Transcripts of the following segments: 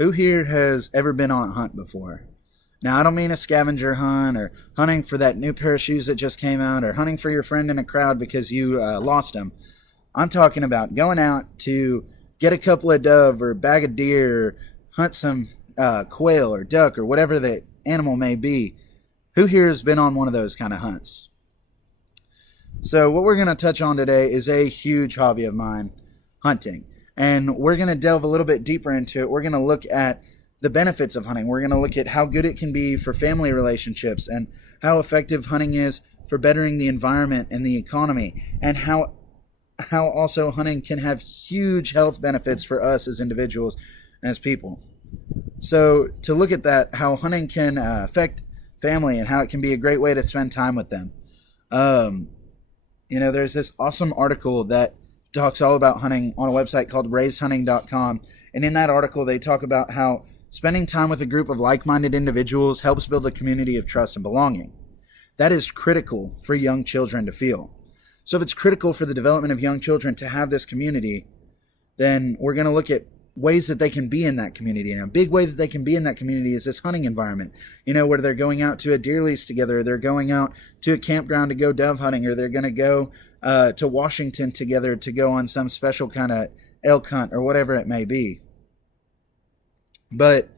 Who here has ever been on a hunt before? Now, I don't mean a scavenger hunt or hunting for that new pair of shoes that just came out or hunting for your friend in a crowd because you lost them. I'm talking about going out to get a couple of dove or a bag of deer or hunt some quail or duck or whatever the animal may be. Who here has been on one of those kind of hunts? So what we're going to touch on today is a huge hobby of mine, hunting. And we're going to delve a little bit deeper into it. We're going to look at the benefits of hunting. We're going to look at how good it can be for family relationships and how effective hunting is for bettering the environment and the economy, and how also hunting can have huge health benefits for us as individuals and as people. So to look at that, how hunting can affect family and how it can be a great way to spend time with them. There's this awesome article that talks all about hunting on a website called raisehunting.com. And in that article, they talk about how spending time with a group of like-minded individuals helps build a community of trust and belonging. That is critical for young children to feel. So if it's critical for the development of young children to have this community, then we're going to look at ways that they can be in that community. And a big way that they can be in that community is this hunting environment, where they're going out to a deer lease together, they're going out to a campground to go dove hunting, or they're going to go to Washington together to go on some special kind of elk hunt or whatever it may be. But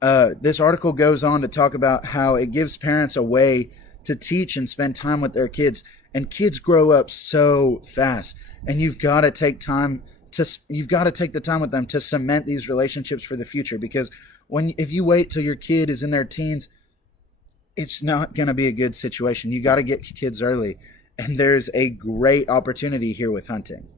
this article goes on to talk about how it gives parents a way to teach and spend time with their kids. And kids grow up so fast, and you've got to take the time with them to cement these relationships for the future. Because if you wait till your kid is in their teens, it's not going to be a good situation. You got to get kids early, and there's a great opportunity here with hunting.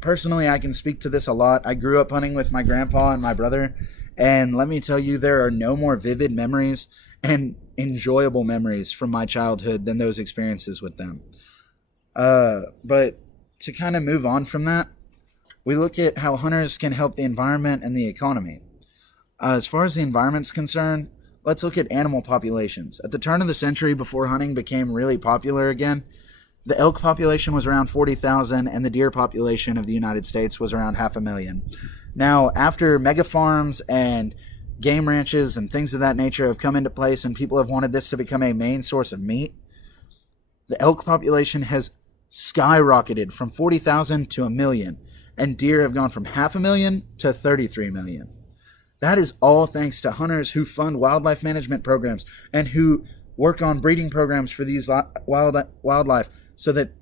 Personally, I can speak to this a lot. I grew up hunting with my grandpa and my brother, and let me tell you, there are no more vivid memories and enjoyable memories from my childhood than those experiences with them. But to kind of move on from that, we look at how hunters can help the environment and the economy. As far as the environment's concerned, let's look at animal populations. At the turn of the century, before hunting became really popular again, the elk population was around 40,000, and the deer population of the United States was around 500,000. Now, after mega farms and game ranches and things of that nature have come into place, and people have wanted this to become a main source of meat, the elk population has skyrocketed from 40,000 to 1 million, and deer have gone from 500,000 to 33 million. That is all thanks to hunters who fund wildlife management programs and who work on breeding programs for these wildlife, so that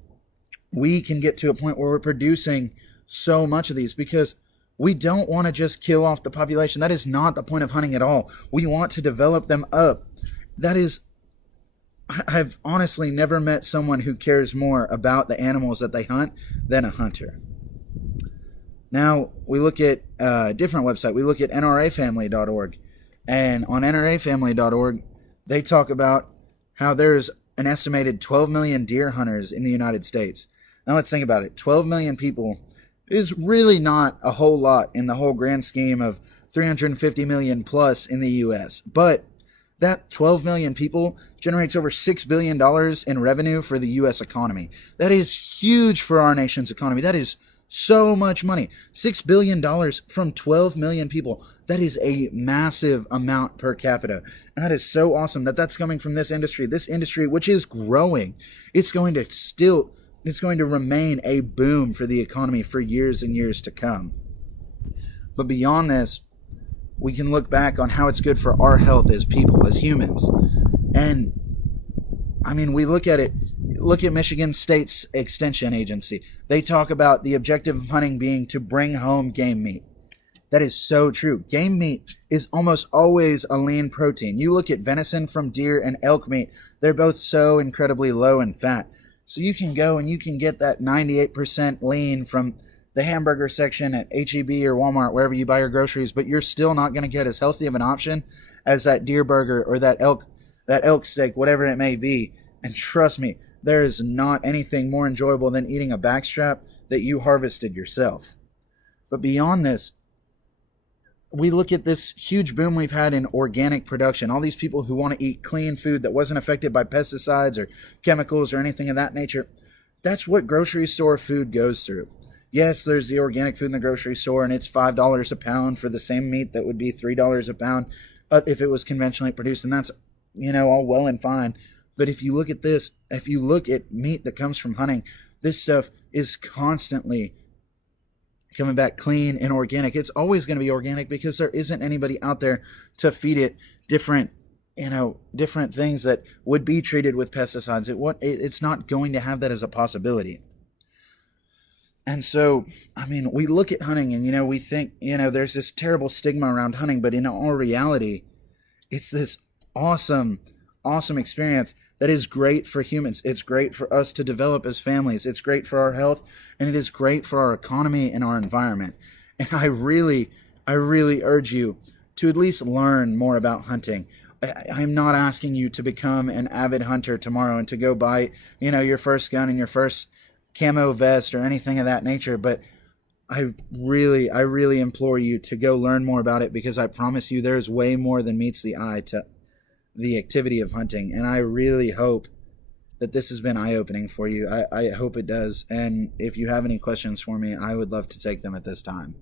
we can get to a point where we're producing so much of these, because we don't want to just kill off the population. That is not the point of hunting at all. We want to develop them up. I've honestly never met someone who cares more about the animals that they hunt than a hunter. Now, we look at a different website. We look at nrafamily.org. And on nrafamily.org, they talk about how there's an estimated 12 million deer hunters in the United States. Now, let's think about it. 12 million people is really not a whole lot in the whole grand scheme of 350 million plus in the U.S. But that 12 million people generates over $6 billion in revenue for the U.S. economy. That is huge for our nation's economy. That is so much money. $6 billion from 12 million people. That is a massive amount per capita. And that is so awesome that that's coming from this industry, which is growing. It's going to remain a boom for the economy for years and years to come. But beyond this, we can look back on how it's good for our health as people, as humans. And we look at it. Look at Michigan State's Extension Agency. They talk about the objective of hunting being to bring home game meat. That is so true. Game meat is almost always a lean protein. You look at venison from deer and elk meat, they're both so incredibly low in fat. So you can go and you can get that 98% lean from the hamburger section at H-E-B or Walmart, wherever you buy your groceries, but you're still not going to get as healthy of an option as that deer burger or that elk steak, whatever it may be. And trust me, there is not anything more enjoyable than eating a backstrap that you harvested yourself. But beyond this, we look at this huge boom we've had in organic production. All these people who want to eat clean food that wasn't affected by pesticides or chemicals or anything of that nature. That's what grocery store food goes through. Yes, there's the organic food in the grocery store, and it's $5 a pound for the same meat that would be $3 a pound if it was conventionally produced, and that's, all well and fine. But if you look at this, if you look at meat that comes from hunting, this stuff is constantly coming back clean and organic. It's always going to be organic because there isn't anybody out there to feed it different things that would be treated with pesticides. It's not going to have that as a possibility. And so, we look at hunting and, we think, there's this terrible stigma around hunting, but in all reality, it's this awesome experience that is great for humans. It's great for us to develop as families. It's great for our health, and it is great for our economy and our environment. And I really urge you to at least learn more about hunting. I'm not asking you to become an avid hunter tomorrow and to go buy, your first gun and your first camo vest or anything of that nature, but I really implore you to go learn more about it, because I promise you there's way more than meets the eye to the activity of hunting. And I really hope that this has been eye-opening for you. I hope it does. And if you have any questions for me, I would love to take them at this time.